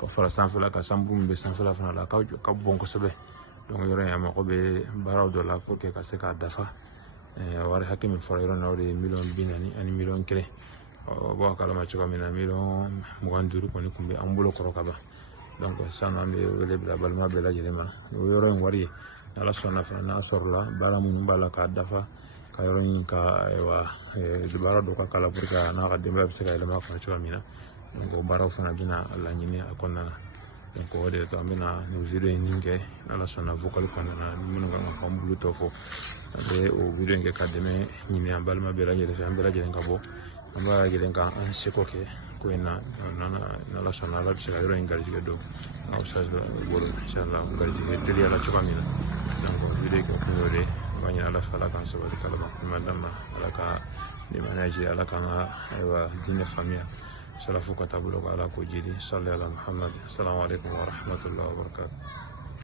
ka fara sanfɛla ka sanbulu min bɛ sanfɛla fana la ka bon kosɛbɛ. Donc yɔrɔ in a mago bɛ baaraw dɔ la pour que ka se k'a dafa. Wari hakɛ min fɔra yɔrɔ in na o de ye $40,000 ani $1,000,000. Bɔ a kalama cogo min na $25,000 kɔni tun bɛ an bolo kɔrɔ ka ban. Donc san an bɛ wele bila balima bɛɛ lajɛlen ma. O yɔrɔ in wari ye n'Ala sɔnna fana n'a sɔrɔla baara minnu b'a la k'a dafa ka yɔrɔ in ka baara dɔ ka k'a la pour que a n'a ka denbaya bɛ se ka yɛlɛma a kɔnɔ cogoya min na. Donc o baaraw fana bɛna laɲini a kɔnɔna na. Donc o de to an bɛna nin video in kɛ n'Ala sɔnna vocal kɔnɔna na ni minnu kan ka fɔ an b'olu tɔ fɔ. An bɛ o video in kɛ ka dɛmɛ ɲini an balima bɛɛ lajɛlen fɛ an bɛɛ lajɛlen ka bɔ an b'a lajɛlen ka an seko kɛ ko in na n'Ala sɔnna Ala bɛ se ka yɔrɔ in garijɛgɛ don aw bolo inshallah garijɛgɛ teliya la cogoya min na. Donc video kɛ kun y'o de ye an b'a ɲini Ala fɛ Ala k'an sabali kalama ɲuman d'an ma Ala ka limaniya Ala k'an ka diinɛ faamuya salafu ka taabolo kan Ala k'o jidi salli ala Muhammad. Assalamu alaikum wa rahmatullahi wa barakatuh.